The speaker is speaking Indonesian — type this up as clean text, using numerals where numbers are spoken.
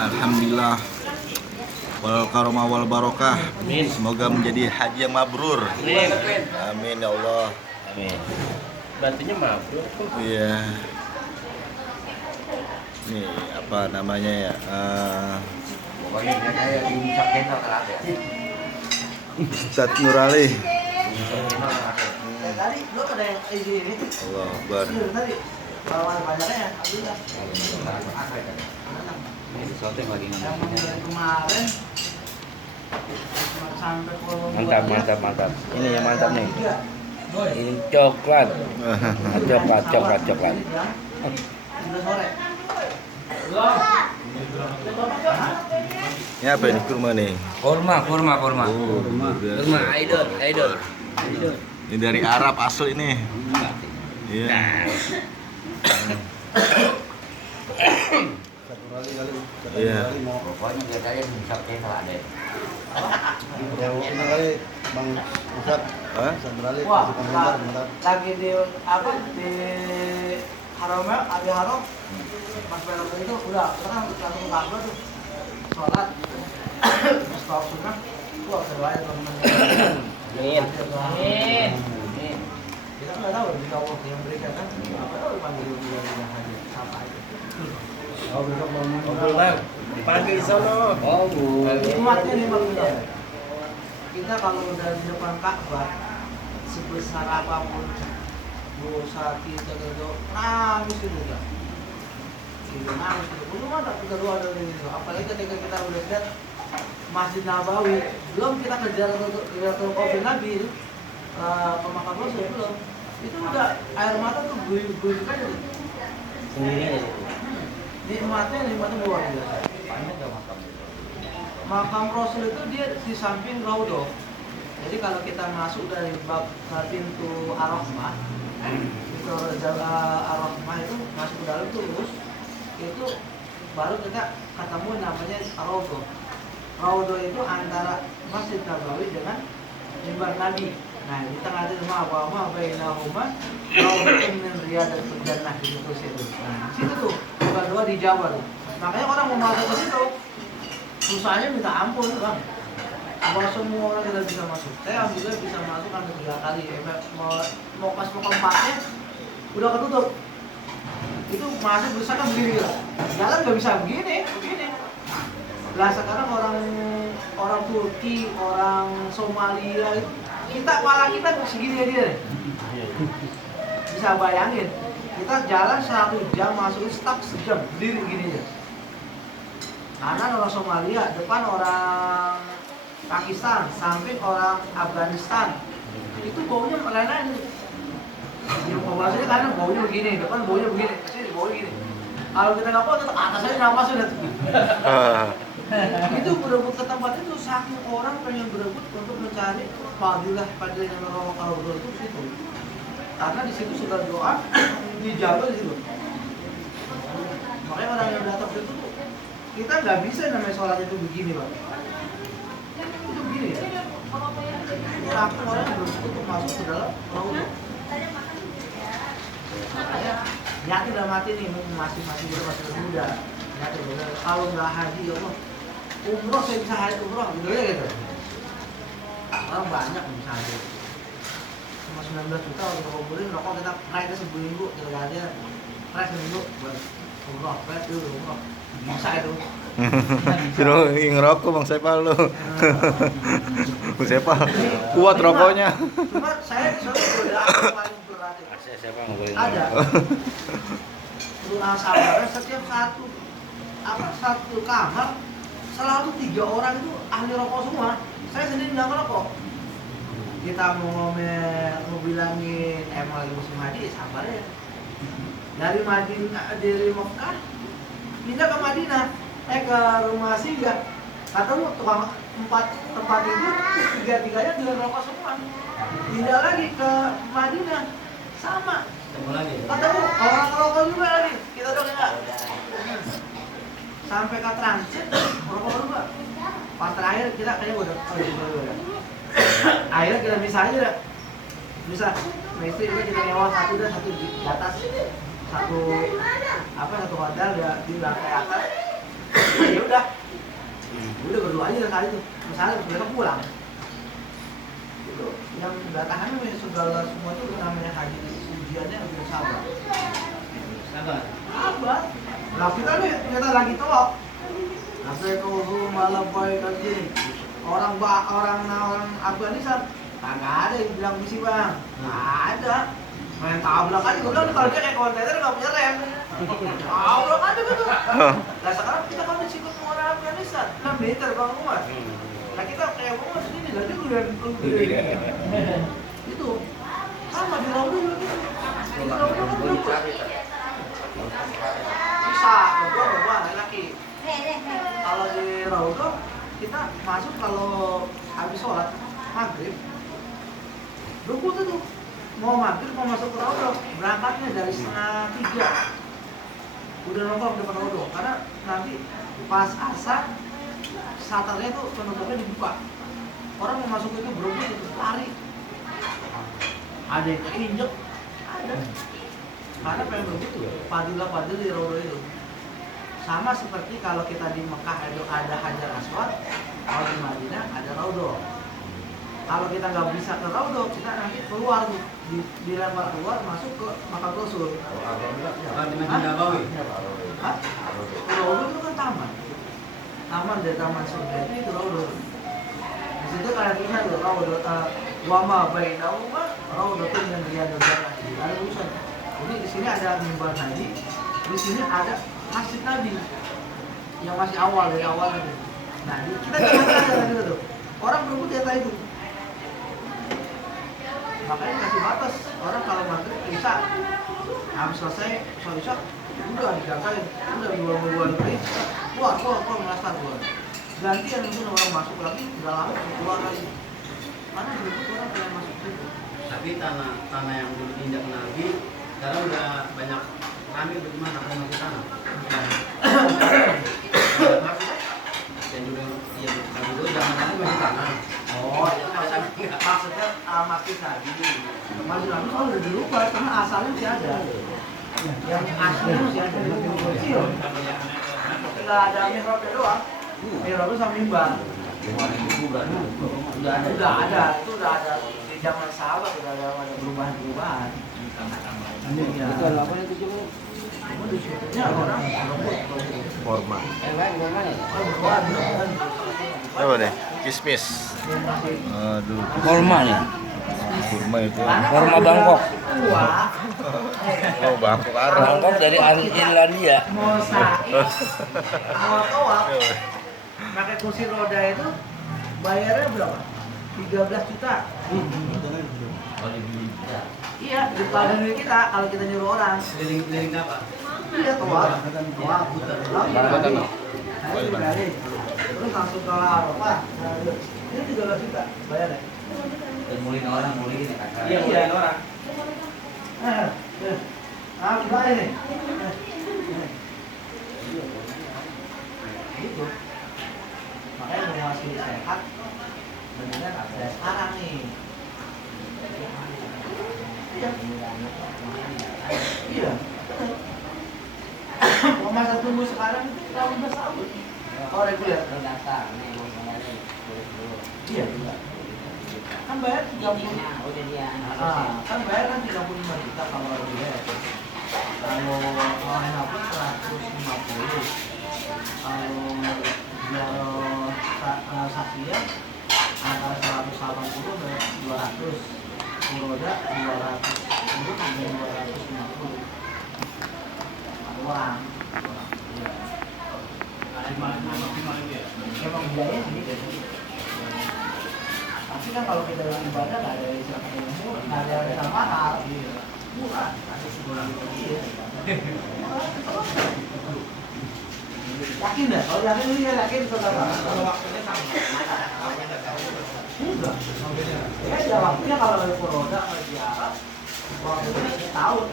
Alhamdulillah, wal karomah wal barokah. Semoga menjadi haji yang mabrur. Amin ya Allah. Amin. Batunya mabrur. Iya. Nih apa namanya ya? Pokoknya dia kayak di Sakena terada. Ustadz Nurali. Tadi lo ada yang ini. Allah Akbar. Tadi lawan pacarnya, alhamdulillah. Ini soalnya lagi Yang dari kemarin sampai ke Mantap. Ini yang mantap nih. Ini coklat. Coklat. Udah sore. Ini apa ini kurma nih? Kurma. Oh, Kurma Aidon. ini dari Arab asli ini. Iya. Iya. pokoknya dia kayak di Sakena terada. Yang ini kali Bang Ustad, Hah? Ustad beralih Wah, kasih komentar bentar. lagi di apa di Haramnya, Adi Haram. Mas Belok itu udah sekarang langsung ke Ka'bah tuh. Sholat. Mas tawaf sunnah. Wah, berdoa ya teman-teman. Amin. Kita nggak tahu di Allah yang berikan kan. Apa tahu dipanggil bulan haji sama aja. Oh, besok mau Dipanggil di sono. Oh, Bu. Nikmatnya nih Bang Bilal. Kita kalau udah di depan Ka'bah sebesar apapun dosa kita itu nangis itu kan. Itu nangis itu. Belum ada kita doa dari itu. Apalagi ketika kita udah lihat Masjid Nabawi, belum kita kejar ke Qabrul Nabi itu ke makam Rasul belum. Itu udah air mata tuh guyur aja tuh. Sendiri aja. Nikmatnya luar biasa. Makam Rasul itu dia di samping Raudhah. Jadi kalau kita masuk dari bab pintu Ar-Rahmah, pintu Ar-Rahmah itu masuk ke dalam terus, itu baru kita ketemu namanya Raudhah. Raudhah itu antara Masjid Nabawi dengan mimbar Nabi. Nah di tengah itu ma bainahuma Raudhatun min riyadatil jannah di situ. Nah di situ tuh bukan doa di Jawa tuh. Makanya orang mau masuk ke situ susahnya minta ampun bang. Apa semua orang tidak bisa masuk? Saya alhamdulillah bisa masuk sampai 3 kali. Mau pas mau keempatnya udah ketutup. Itu masuk bisa kan begini lah. Jalan nggak bisa begini. Lah sekarang orang Turki, orang Somalia itu kepala kita segini aja deh. Bisa bayangin, kita jalan 1 jam masuk stuck sejam berdiri gini aja. Kanan orang Somalia, depan orang Pakistan, samping orang Afghanistan. Itu baunya lain-lain. Yang pembahasannya kanan baunya begini, depan baunya begini, kesini baunya begini. Kalau kita nggak foto, atas aja nafas sudah. Itu berebut ke tempat itu saking orang pengen berebut untuk mencari fadilah yang Raudhah itu situ. Karena di situ sudah doa dijaga di situ. Makanya orang yang datang ke situ kita nggak bisa namanya sholat itu begini bang. Itu begini ya. Saking orang yang berebut untuk masuk ke dalam Raudhah. Makanya yakin dalam hati nih masih muda. Yakin kalau nggak haji ya Allah. Umroh saya bisa haji umroh gitu ya gitu. Orang banyak yang bisa haji. Cuma 19 juta untuk kumpulin rokok kita naiknya seminggu kita aja naik seminggu buat umroh, naik dulu umroh bisa itu. Suruh ngerokok Bang Sepal lu. Bang Sepal kuat rokoknya. Cuma saya sudah paling berat itu. Siapa nggak boleh? Ada. Luang sabarnya setiap satu kamar selalu 3 orang itu ahli rokok semua. Saya sendiri nggak ngerokok. Kita mau bilangin emang lagi musim haji, sabar ya. Dari Mekah pindah ke Madinah, ke rumah Singgah. Kata lu tukang tempat itu 3-3-nya dengan rokok semua. Pindah lagi ke Madinah, sama. Kata lu orang rokok juga lagi. Kita dong enggak. Sampai ke transit rokok juga. Pas terakhir kita kayaknya udah akhirnya kita bisa aja dah. Bisa istri kita nyewa satu di atas satu hotel di lantai atas. Ya udah berdua aja kali itu. Misalnya mereka pulang. Gitu. Yang datangannya segala semua itu namanya haji ujiannya udah sabar. Sabar. Nah kita lagi tolak. Assalamualaikum malam baik lagi. Orang Afghanistan kagak ada yang bilang misi bang. Nggak ada. Main tabrak aja, gue bilang kalau dia kayak kontainer nggak punya rem. Tabrak aja gitu. Nah sekarang kita kan disikut sama orang Afghanistan 6 meter bang Umar. Nah kita kayak Umar segini, dan dia udah itu sama di Raudo juga gitu. Di Raudo kan berapa? Bisa, berdua laki. Kalau di Raudo kita masuk kalau habis sholat maghrib berebut itu mau maghrib mau masuk ke Raudo, berangkatnya dari 2:30 udah nongkrong depan Raudo karena nanti pas asar satarnya tuh penutupnya dibuka, orang mau masuk itu berebut itu lari, ada yang keinjek, ada karena pengen berebut tuh fadilah di Raudo itu. Sama seperti kalau kita di Mekah itu ada Hajar Aswad, kalau di Madinah ada Raudo. Kalau kita nggak bisa ke Raudo, kita nanti keluar tuh, dilempar keluar masuk ke Makam Rasul. Di Masjid Nabawi. Hah? Raudo itu kan taman dari taman surga itu Raudo. Di situ kalian lihat tuh Raudo, wama bainahuma Raudo tuh yang riyadul jannah. Ada urusan. Jadi di sini ada mimbar haji, di sini ada Masjid Nabi yang masih awal dari awal itu. Nah, kita jangan ada tuh. Orang berebut di atas itu. Makanya kasih batas. Orang kalau maghrib isya habis selesai sholat isya udah dijagain, udah dua-duaan kali keluar ngastar keluar. Gantian itu orang masuk lagi, udah lama keluar lagi. Karena berebut orang pengen masuk situ. Tapi tanah yang dulu injak Nabi sekarang udah banyak kami bagaimana kalau masih tanah? Dan juga yang dulu zaman Nabi masih tanah. Oh, itu maksudnya Masjid Nabi. Masjid Nabi udah dirubah karena asalnya masih ada. Yang aslinya masih ada. Kecil. Tinggal ada mihrabnya doang. Mihrabnya sama mimbar. Udah ada. Itu udah ada di zaman sahabat udah ada perubahan-perubahan. Itu apa itu cuma? Ya orang Forma. Mana? Apa nih? Kismis. Aduh, Korma nih. kurma itu. Korma Bangkok. Wah. Oh, Bangkok Arab. Bangkok dari Irlandia. Mau sa'i, mau toa, pakai kursi roda itu bayarnya berapa? 13 juta. Iya, di tahun kita kalau kita nyuruh orang. Keliling apa? Iya, toa, putar. Terus langsung ke Arafah. Ini 13 juta bayarnya. Mulai orang mulai ini kakak. Iya, mulai orang. Gimana ini? Gitu. Makanya mau masih sehat, mendingan ada sekarang nih. Iya. Mau masa tunggu sekarang itu kita udah sahur. Oh reguler. Iya. Kan bayar 30. Kan bayar kan 35 juta kalau dia. Kalau orang hapus 150. Kalau Sakia antara 180 dan 200. Roda 200. Untuk sampai 250. Orang. Emang biaya sedikit. Tapi kan kalau kita ibadah nggak ada istilah murah, nggak ada istilah mahal, murah. Yakin dah, kalau yakin lu yakin saudara. Kalau waktunya sama. Enggak. Ya waktunya kalau dari Purwoda sama di Arab, waktunya setahun.